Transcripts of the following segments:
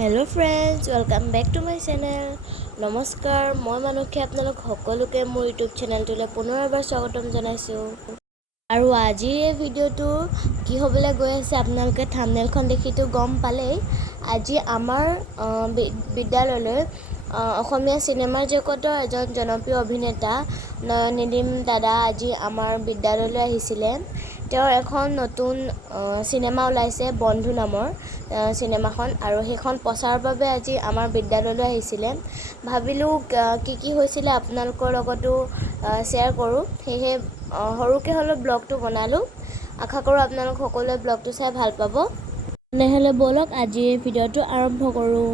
Hello' friends, welcome back to my channel. নমস্কাৰ, মই মানসী আপোনালোক সকলোকে মোৰ ইউটিউব চেনেলটোলৈ পুনৰ এবাৰ স্বাগতম জনাইছোঁ। আৰু আজিৰ এই ভিডিঅ'টো কি হ'বলৈ গৈ আছে আপোনালোকে থাম্বনেইলখন দেখিতো গম পালেই। আজি আমাৰ বিদ্যালয়লৈ অসমীয়া চিনেমাৰ জগতৰ এজন জনপ্ৰিয় অভিনেতা নয়নদিম দাদা আজি আমাৰ বিদ্যালয়লৈ আহিছিলে। তেওঁৰ এখন নতুন চিনেমা ওলাইছে বন্ধু নামৰ চিনেমাখন, আৰু সেইখন প্ৰচাৰৰ বাবে আজি আমাৰ বিদ্যালয়লৈ আহিছিলে। ভাবিলোঁ কি হৈছিলে আপোনালোকৰ লগতো শ্বেয়াৰ কৰোঁ, সেয়েহে সৰুকৈ হ'লেও ব্লগটো বনালোঁ। আশা কৰোঁ আপোনালোক সকলোৱে ব্লগটো চাই ভাল পাব। তেনেহ'লে ব'লক আজি এই ভিডিঅ'টো আৰম্ভ কৰোঁ।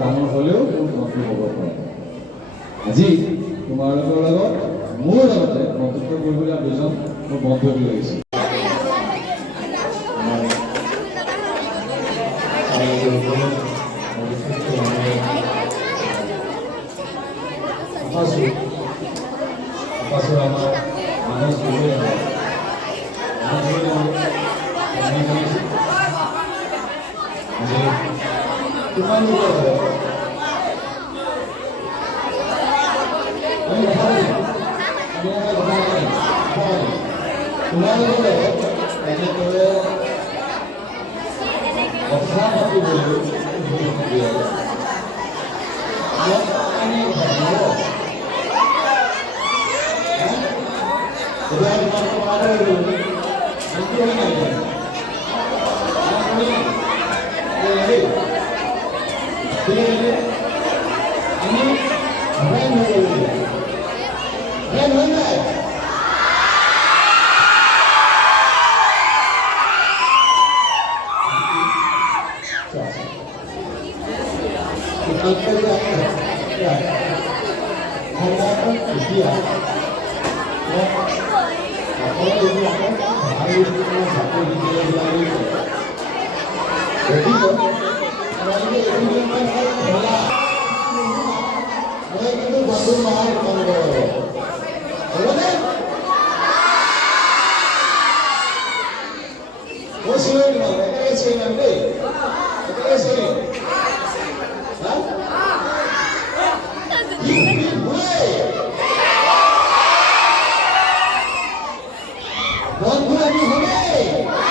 ডাঙৰ হ'লেও বন্ধু হ'ব পাৰে। আজি তোমালোকৰ লগত মোৰ লগতে বন্ধুত্ব কৰিবলৈ দুজন মোৰ বন্ধুক লৈ আহিছোঁ। আমাৰ মানস তোমালোকৰ এনেদৰে কথা পাতিবলৈ দিয়ে আমি ভাবিব এতিয়া তোমালোকৰ মাৰে শান্তি হৈ নাই আমি ভয় হৈ নাই বন্ধু আমি হবে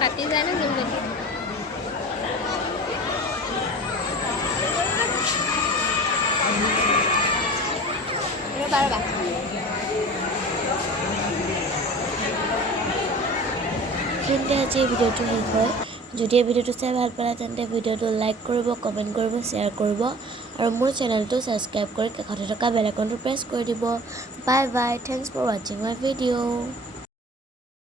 কাটি যায় না জুম কৰি ৰবা তেন্তে আজি ভিডিঅ'টো শেষ হয় যদি এই ভিডিঅ'টো চাই ভাল পালে তেন্তে ভিডিঅ'টো লাইক কৰিব কমেণ্ট কৰিব শ্বেয়াৰ কৰিব আৰু মোৰ চেনেলটো ছাবস্ক্ৰাইব কৰি কাষতে থকা বেল আইকনটো প্ৰেছ কৰি দিব বাই বাই থেংকছ ফৰ ৱাচিং মাই ভিডিঅ'